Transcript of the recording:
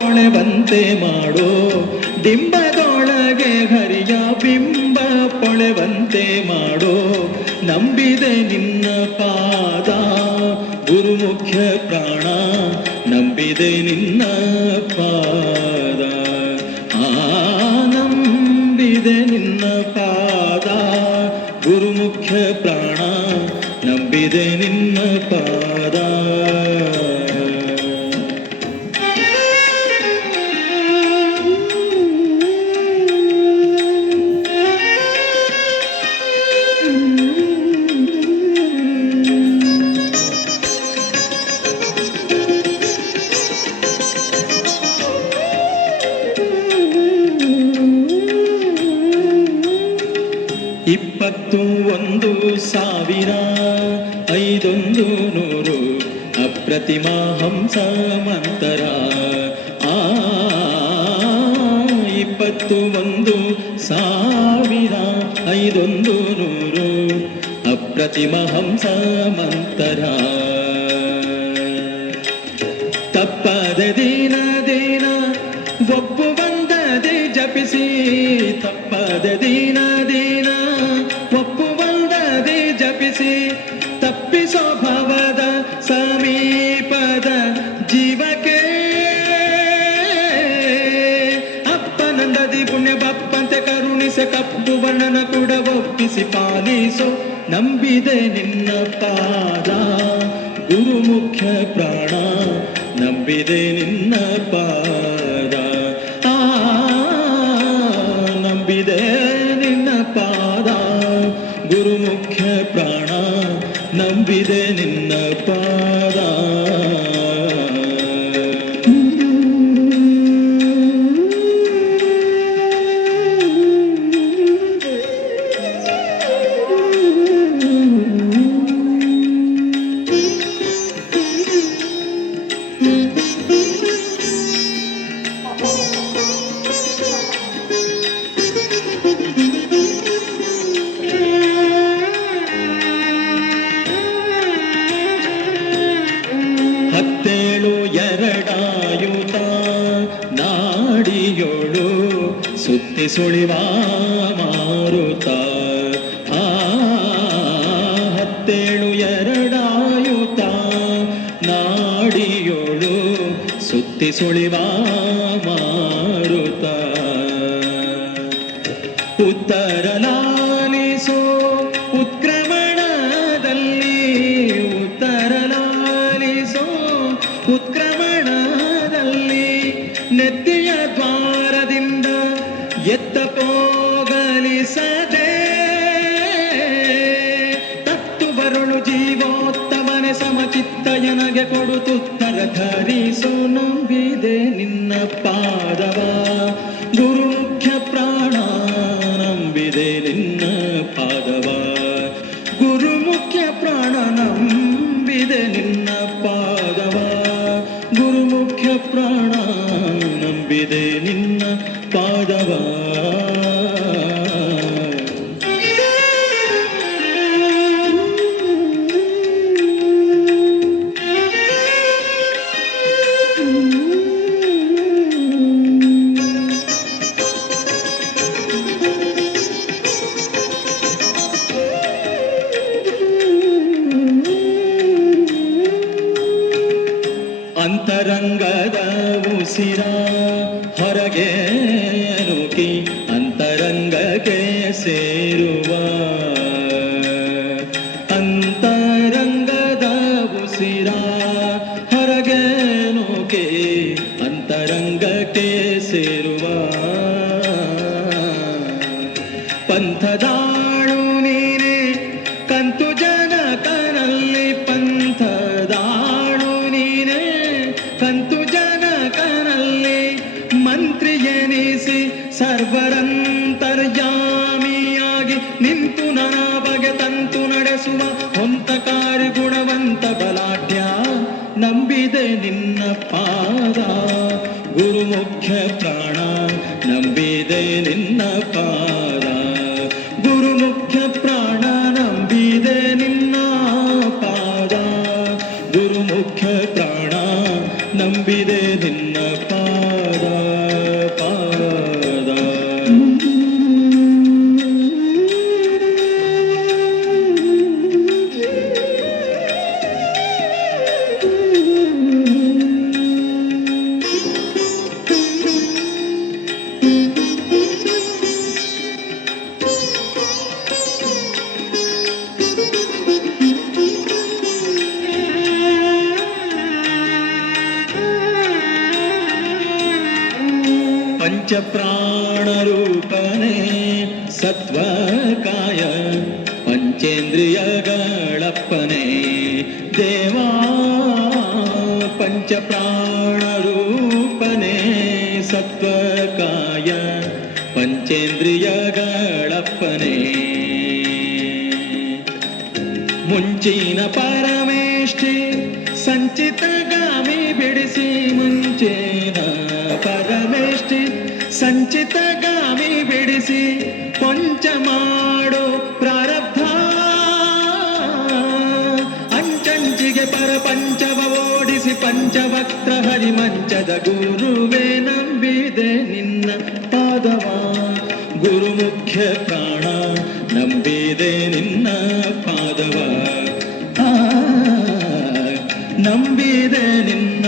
ಪೊಳೆವಂತೆ ಮಾಡೋ ಡಿಂಬದೊಳಗೆ ಹರಿಯ ಬಿಂಬ ಪೊಳೆವಂತೆ ಮಾಡೋ ನಂಬಿದೆ ನಿನ್ನ ಪಾದ ಗುರುಮುಖ್ಯ ಪ್ರಾಣ ನಂಬಿದೆ ನಿನ್ನ ಪಾದ ನಂಬಿದೆ ನಿನ್ನ ಪಾದ ಗುರುಮುಖ್ಯ ಪ್ರಾಣ ನಂಬಿದೆ ನಿನ್ನ ಪಾದ. ಇಪ್ಪತ್ತು 1,500 ಅಪ್ರತಿಮ ಹಂಸ ಮಂತರ 21,500 ಅಪ್ರತಿಮ ಹಂಸ ಮಂತರ ತಪ್ಪದೆ ದಿನ ದಿನ ಒಪ್ಪು ಬಂದದೆ ಜಪಿಸಿ ತಪ್ಪದೆ ದಿನ ದಿನ ಒಪ್ಪು ಬಂದದೆ ಜಪಿಸಿ ತಪ್ಪಿಸೋ ಭವದ ಸಮೀಪದ ಜೀವಕ್ಕೆ ಅಪ್ಪನಂದದಿ ಪುಣ್ಯ ಬಪ್ಪಂತೆ ಕರುಣಿಸೆ ಕಪ್ಪು ಬಣ್ಣನ ಕೂಡ ಒಪ್ಪಿಸಿ ಪಾಲಿಸೋ ನಂಬಿದೆ ನಿನ್ನ ಪಾದ ಗುರುಮುಖ್ಯ ಪ್ರಾಣ ನಂಬಿದೆ ನಿನ್ನ ಪಾದ ನಂಬಿದೆ ನಿನ್ನ ಪಾದ ಗುರುಮುಖ್ಯ ಪ್ರಾಣ ನಂಬಿದೆ ನಿನ್ನ ಪಾದ. ಹತ್ತೇಳು ಎರಡಾಯುತ ನಾಡಿಯೋಳು ಸುತ್ತಿ ಸುಳಿವ ಮಾರುತ ಹತ್ತೇಳು ಎರಡಾಯುತ ನಾಡಿಯೋಳು ಸುತ್ತಿ ಸುಳಿವ ಮಾರುತ ಉತ್ತರಲಾಲಿಸೋ ಉತ್ಕ್ರಮಣದಲ್ಲಿ ಉತ್ತರಲಾಲಿಸೋ ಉತ್ಕ್ರಮಣದಲ್ಲಿ ನೆತ್ತಿಯ ದ್ವಾರದಿಂದ ಎತ್ತ ಪೋಗಲಿಸದೆ ತತ್ತು ಬರುಳು ಜೀವೋತ್ತಮನೆ ಸಮಚಿತ್ತಯನಗೆ ಕೊಡುತ್ತುತ್ತರ ಧರಿಸು ನಂಬಿದೆ ನಿನ್ನ ಪಾದವ ಗುರುಮುಖ್ಯ ಪ್ರಾಣ ನಂಬಿದೆ ನಿನ್ನ ಪಾದವ ಗುರುಮುಖ್ಯ ಪ್ರಾಣ ನಂಬಿದೆ ನಿನ್ನ ಪಾದವ ಗುರುಮುಖ್ಯ ಪ್ರಾಣ ನಂಬಿದೆ ನಿನ್ನ ಪಾದವ. ಅಂತರಂಗದ ಉಸಿರ ಹೊರಗೆ ನುಗ್ಗಿ ಅಂತರಂಗಕ್ಕೆ ಸೇರುವ ಅಂತರಂಗದ ಉಸಿರ ಹೊರಗೆ ನುಗ್ಗಿ ಅಂತರಂಗಕ್ಕೆ ಸೇರುವ ಪಂಥದಾಳು ನೀನೆ ಕಂತು ಜನಕನಲ್ಲಿ ಪಂಥದಾಳು ನೀನೆ ಕಂತು ಜನಕನಲ್ಲಿ ಮಂತ್ರಿ ಎನಿಸಿ ಸರ್ವರಂತರ್ಯಾಮಿಯಾಗಿ ನಿಂತು ನಾನಾ ಬಗೆ ತಂತು ನಡೆಸುವ ಹೊಂತಕಾರಿ ಗುಣವಂತ ಬಲಾಢ್ಯ ನಂಬಿದೆ ನಿನ್ನ ಪಾದ ಗುರುಮುಖ್ಯ ಪ್ರಾಣ ನಂಬಿದೆ ನಿನ್ನ ಪಾದ ಗುರುಮುಖ್ಯ ಪ್ರಾಣ ನಂಬಿದೆ ನಿನ್ನ ಪಾದ ಗುರುಮುಖ್ಯ ಪ್ರಾಣ ನಂಬಿದೆ ನಿನ್ನ ಪಾದ. ಪಂಚಪ್ರಾಣರೂಪನೇ ಸತ್ವಕಾಯ ಪಂಚೇಂದ್ರಿಯಗಳಪ್ಪನೇ ದೇವಾ ಪಂಚಪ್ರಾಣರೂಪನೇ ಸತ್ವಕಾಯ ಪಂಚೇಂದ್ರಿಯಗಳಪ್ಪನೇ ಮುಂಚಿನ ಪರಮೇಷ್ಠಿ ಸಂಚಿತಗಾಮಿ ಬಿಡಿಸಿ ಮುಂಚೇನ ಪರಮೇಷ್ಠಿ ಸಂಚಿತಗಾಮಿ ಬಿಡಿಸಿ ಕೊಂಚ ಮಾಡೋ ಪ್ರಾರಬ್ಧ ಅಂಚಂಚಿಗೆ ಪರಪಂಚವ ಓಡಿಸಿ ಪಂಚವಕ್ತ್ರ ಹರಿಮಂಚದ ಗುರುವೇ ನಂಬಿದೆ ನಿನ್ನ ಪಾದವ ಗುರು ಮುಖ್ಯ ಪ್ರಾಣ ನಂಬಿದೆ ನಿನ್ನ ಪಾದವ ನಂಬಿದೆ ನಿನ್ನ